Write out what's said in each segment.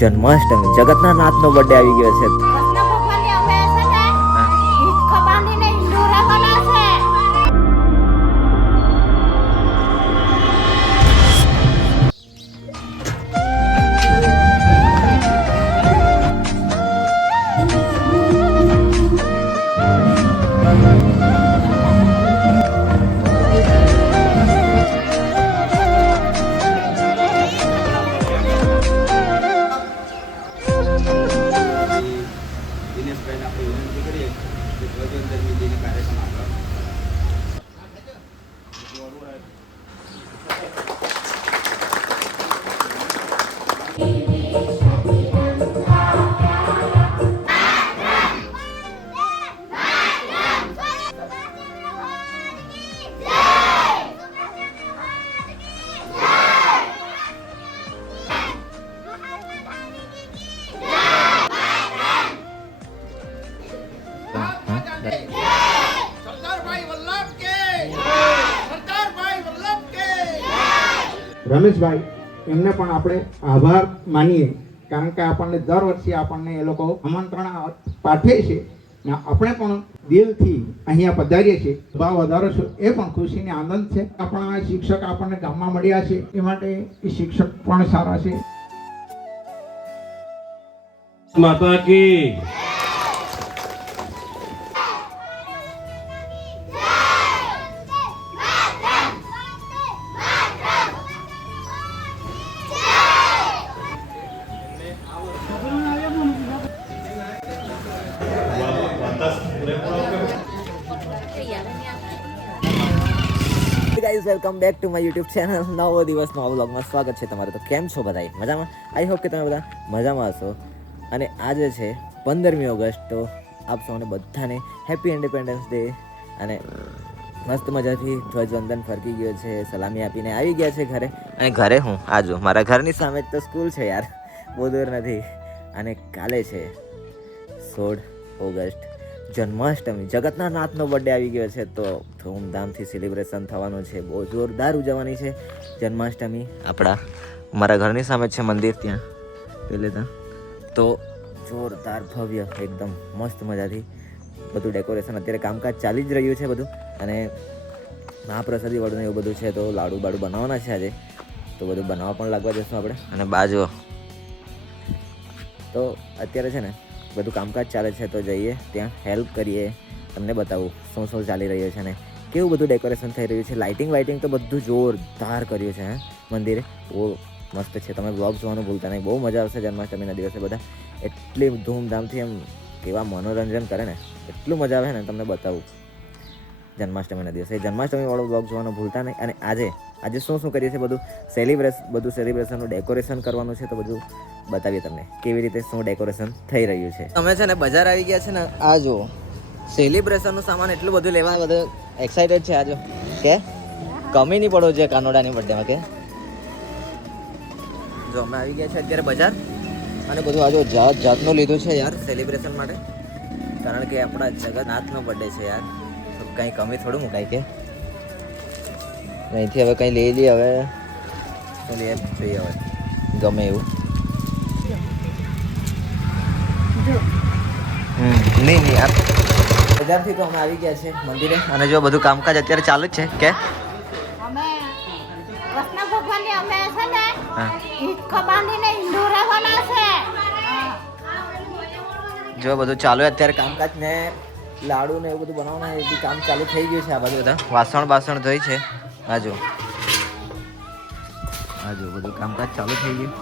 જન્માષ્ટમી જગતના નાથનો બર્થડે આવી ગયો છે. દિનેશભાઈને આપણે વિનંતી કરીએ કે ધ્વજવંદન વિધિનો કાર્યક્રમ આગળ રમેશભાઈ, એમને પણ આપણે આભાર માનીએ. કારણ કે આપણને દર વર્ષે આપણને એ લોકો આમંત્રણ પાઠવે છે ને આપણે પણ દિલથી અહીંયા પધારીએ છીએ. ભાવ વધારો છે એ પણ ખુશીને આનંદ છે. આપણા શિક્ષક આપણને ગામમાં મળ્યા છે. એ માટે એ શિક્ષક પણ સારા છે. માતા કી guys welcome back to my YouTube channel નવો દિવસ, નવા વ્લોગમાં સ્વાગત છે તમારું. તો કેમ છો બધા મજામાં? આઈ હોપ કે તમે બધા મજામાં હશો. અને આજે છે પંદરમી ઓગસ્ટ, તો આપ સૌને બધાને હેપી ઇન્ડિપેન્ડન્સ ડે અને મસ્ત મજાથી ધ્વજવંદન ફરકી ગયો છે, સલામી આપીને આવી ગયા છે ઘરે. અને ઘરે હું, આજો મારા ઘરની સામે જ તો સ્કૂલ છે યાર. બહુ દૂર નથી. અને કાલે છે સોળ ઓગસ્ટ. જન્માષ્ટમી. જગતના નાથનો બર્થડે આવી ગયો છે, તો ધૂમધામથી સેલિબ્રેશન થવાનું છે. બહુ જોરદાર ઉજવવાની છે જન્માષ્ટમી. આપણા, મારા ઘરની સામે છે મંદિર ત્યાં. ત્યાં. તો જોરદાર ભવ્ય, એકદમ મસ્ત મજાથી બધું ડેકોરેશન અત્યારે કામકાજ ચાલી જ રહ્યું છે બધું. અને મહાપ્રસાદી વાળું એવું બધું છે, તો લાડુ બાડુ બનાવવાના છે આજે. તો બધું બનાવવા પણ લાગવા જશું આપણે. અને બાજુ તો અત્યારે છે ને બધું કામકાજ ચાલે છે તો જઈએ, ત્યાં હેલ્પ કરીએ. તમને બતાવું શું શું ચાલી રહ્યું છે ને, કેવું બધું ડેકોરેશન થઈ રહ્યું છે? લાઇટિંગ વાઇટિંગ તો બધું જોરદાર કર્યું છે, હે? મંદિરે. બહુ મસ્ત છે. તમે બ્લોગ જોવાનું ભૂલતા નહીં. બહુ મજા આવશે જન્માષ્ટમીના દિવસે બધા. એટલી ધૂમધામથી એમ કેવા મનોરંજન કરે ને, એટલું મજા આવે ને, તમને બતાવું. જન્માષ્ટમીના દિવસે. જન્માષ્ટમી વાળો બ્લોગ જોવાનું ભૂલતા નહીં. અને આજે આજે શું શું કરીએ છીએ બધું? સેલિબ્રેશ બધું સેલિબ્રેશનનું ડેકોરેશન કરવાનું છે તો બધું બતાવીએ તમને કેવી રીતે શું ડેકોરેશન થઈ રહ્યું છે. અમે છે ને બજાર આવી ગયા છે ને, આ જો સેલિબ્રેશનનું સામાન એટલું બધું લેવા બધું એક્સાઇટેડ છે, આ જો કે? કમી નહીં પડો છે કાનોડાની બર્થડેમાં કે? જો, અમે આવી ગયા છે અત્યારે બજાર. અને બધું આજો જાત જાતનું લીધું છે યાર સેલિબ્રેશન માટે. કારણ કે આપણા જગન્નાથનો બર્થડે છે યાર. કંઈ કમી થોડું મુકાય, કે? અહીંથી હવે કંઈ લઈ લઈએ હવે. લઈએ, જોઈએ હવે. ગમે એવું. નહીં નહીં યાર બજારથી તો અમે આવી ગયા છે મંદિરે. અને જો બધું કામકાજ અત્યારે ચાલુ જ છે કે? અમે કૃષ્ણ ભગવાનની અમે છે ને હિંચકો બાંધીને હિંડોરા બનાવશે જો બધું ચાલુ અત્યારે કામકાજ ને લાડુ ને એવું બધું બનાવવાનું એ બી કામ ચાલુ થઈ ગયું છે આ બધું બધા. વાસણ બાસણ ધોઈ છે. આ જો. આ બધું કામકાજ ચાલુ થઈ ગયું.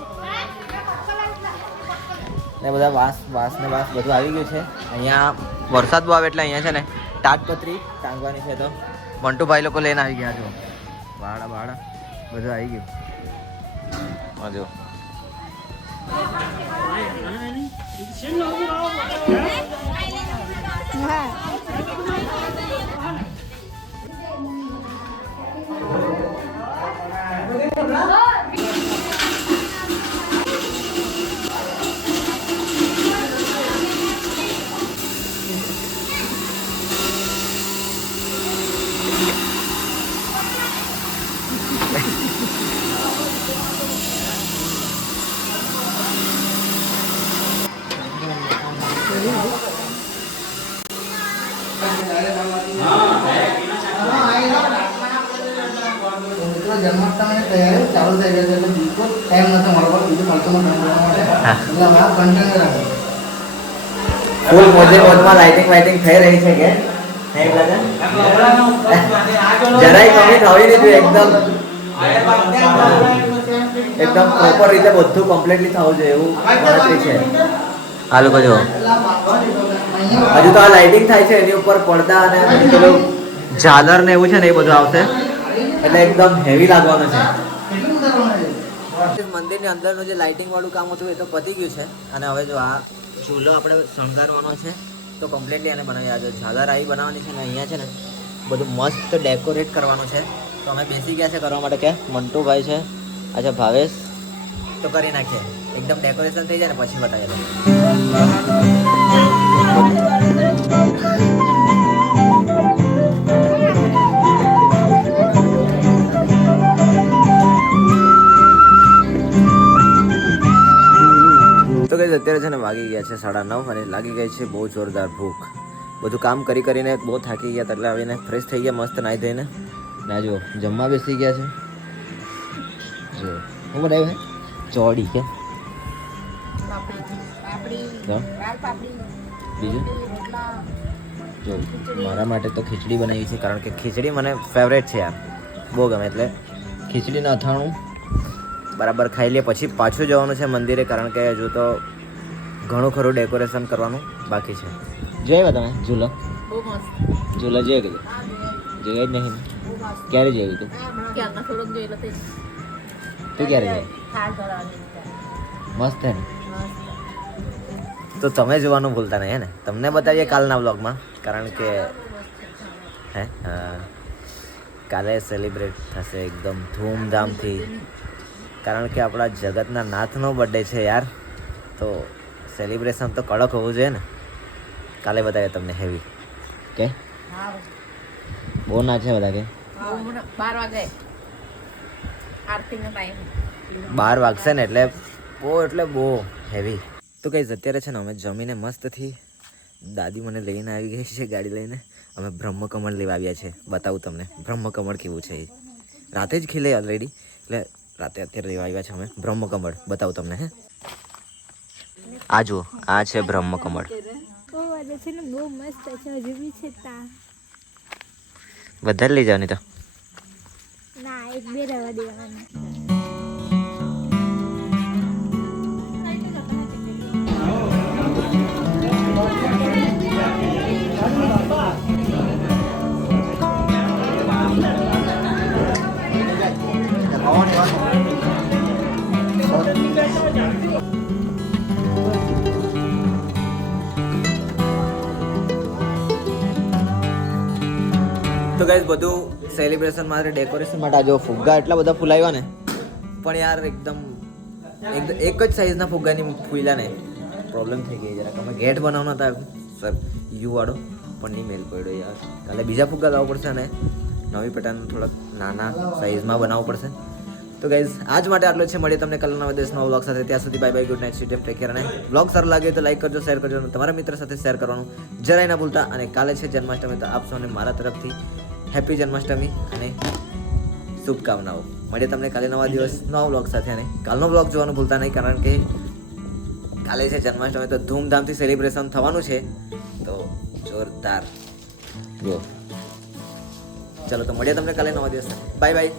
ને બધા વાસ વાસ ને વાસ બધું આવી ગયું છે. અહીંયા વરસાદ બહુ આવે એટલે અહીંયા છે ને તાટપત્રી ટાંગવાની છે તો. મંટુભાઈ લોકો લઈને આવી ગયા છો. વાળા વાળા બધું આવી ગયું. જો. જન્માષ્ટમીની તૈયારી ચાલુ લાઇટિંગ વાઇટિંગ થઈ રહી છે કે? જરાય કમી થવી દીધું એકદમ. એકદમ પ્રોપર રીતે બધું કમ્પ્લીટલી થવું જોઈએ એવું ગણતરી છે. આ લોકો જો હજુ તો આ લાઇટિંગ થાય છે, એની ઉપર પડદા અને પેલું ઝાલર ને એવું છે ને એ બધું આવશે. એટલે એકદમ હેવી લાગવાનું છે. મંદિરની અંદરનું જે લાઇટિંગ વાળું કામ હતું એ તો પતી ગયું છે. અને હવે જો આ ચૂલો આપણે શણગારવાનો છે, તો કમ્પ્લીટલી એને બનાવી આજે ઝાલર આવી બનાવવાની છે ને અહીંયા છે ને, બધું મસ્ત ડેકોરેટ કરવાનું છે. તો અમે બેસી ગયા છે કરવા માટે કે મંટુભાઈ છે અચ્છા ભાવેશ. તો કરી નાખીએ. એકદમ ડેકોરેશન થઈ જાય ને પછી બતાવીએ. તો કઈ અત્યારે છે ને વાગી ગયા છે સાડા નવ અને લાગી ગઈ છે બહુ જોરદાર ભૂખ. બધું કામ કરી કરીને બહુ થાકી ગયા એટલે આવીને ફ્રેશ થઈ ગયા મસ્ત નાહી ધોઈને. ના જો જમવા બેસી ગયા છે. જો હું બનાવ્યું ચોડી કે. બીજું જો મારા માટે તો ખીચડી બનાવી છે કારણ કે ખીચડી મને ફેવરેટ છે યાર. બહુ ગમે એટલે. ખીચડીને અથાણું બરાબર ખાઈ લે પછી પાછું જવાનું છે મંદિરે કારણ કે હજુ તો ઘણું ખરું ડેકોરેશન કરવાનું બાકી છે. જોયા તમે? ઝૂલો? ઝૂલો જોયો કીધું જોયા. જ નહીં ક્યારે જોયું તું તું? ક્યારે જોયું? મસ્ત હે ને? તો તમે જોવાનું ભૂલતા નહીં હે ને? તમને બતાવીએ કાલના બ્લોગમાં કારણ કે હે? કાલે સેલિબ્રેટ થશે એકદમ ધૂમધામથી. કારણ કે આપણા જગતના નાથનો બર્થડે છે યાર. તો સેલિબ્રેશન તો કડક હોવું જોઈએ ને. કાલે બતાવીએ તમને હેવી કે? બહુ નાચે બધા કે? બાર વાગે. બાર વાગશે ને એટલે બહુ એટલે બહુ હેવી તો કઈ અત્યારે છે ને અમે જમીને મસ્તથી દાદી મને લઈને આવી ગઈ છે ગાડી લઈને. અમે બ્રહ્મકમળ લેવા આવ્યા છે. બતાવું તમને. બ્રહ્મકમળ કેવું છે એ. રાતે જ ખીલે ઓલરેડી એટલે રાતે અત્યારે લેવા આવ્યા છે અમે. બ્રહ્મકમળ. બતાવું તમને, હે. આ જુઓ, આ છે બ્રહ્મકમળ. વધારે લઈ જવાની તો. ના, એક બે રહેવા દેવાના. તો ગાઈઝ બધું સેલિબ્રેશન માટે ડેકોરેશન માટે આ જો ફુગ્ગા એટલા બધા ફૂલાવ્યા ને, પણ યાર એકદમ, એક જ સાઈઝના ફુગ્ગાની ફૂલ્યા ને પ્રોબ્લેમ થઈ ગઈ જરાક. અમે ગેટ બનાવના હતા. સર યુ વાળો. પણ નહીં મેલ પડ્યો યાર. કાલે બીજા ફુગ્ગા લાવવા પડશે અને નવી પેટર્ન થોડાક નાના સાઈઝમાં બનાવવું પડશે. તો ગાઈઝ આજ માટે આટલો છે. મળીએ તમને કલરના નવા દેશના વ્લોગ સાથે. ત્યાં સુધી બાય બાય ગુડ નાઇટ સીટીએમ ટેક કેર અને બ્લોગ સારો લાગે તો લાઈક કરજો શેર કરજો અને તમારા મિત્ર સાથે શેર કરવાનું જરાય ના ભૂલતા. અને કાલે છે જન્માષ્ટમી તો આપ સૌને મારા તરફથી હેપી જન્માષ્ટમી અને શુભકામનાઓ. મળીએ તમને કાલે નવા દિવસ નવા બ્લોગ સાથે અને કાલનો બ્લોગ જોવાનું ભૂલતા નહીં કારણ કે કાલે છે જન્માષ્ટમી તો ધૂમધામથી સેલિબ્રેશન થવાનું છે. તો જોરદાર. જો ચલો તો મળીએ તમને કાલે નવા દિવસ. Bye bye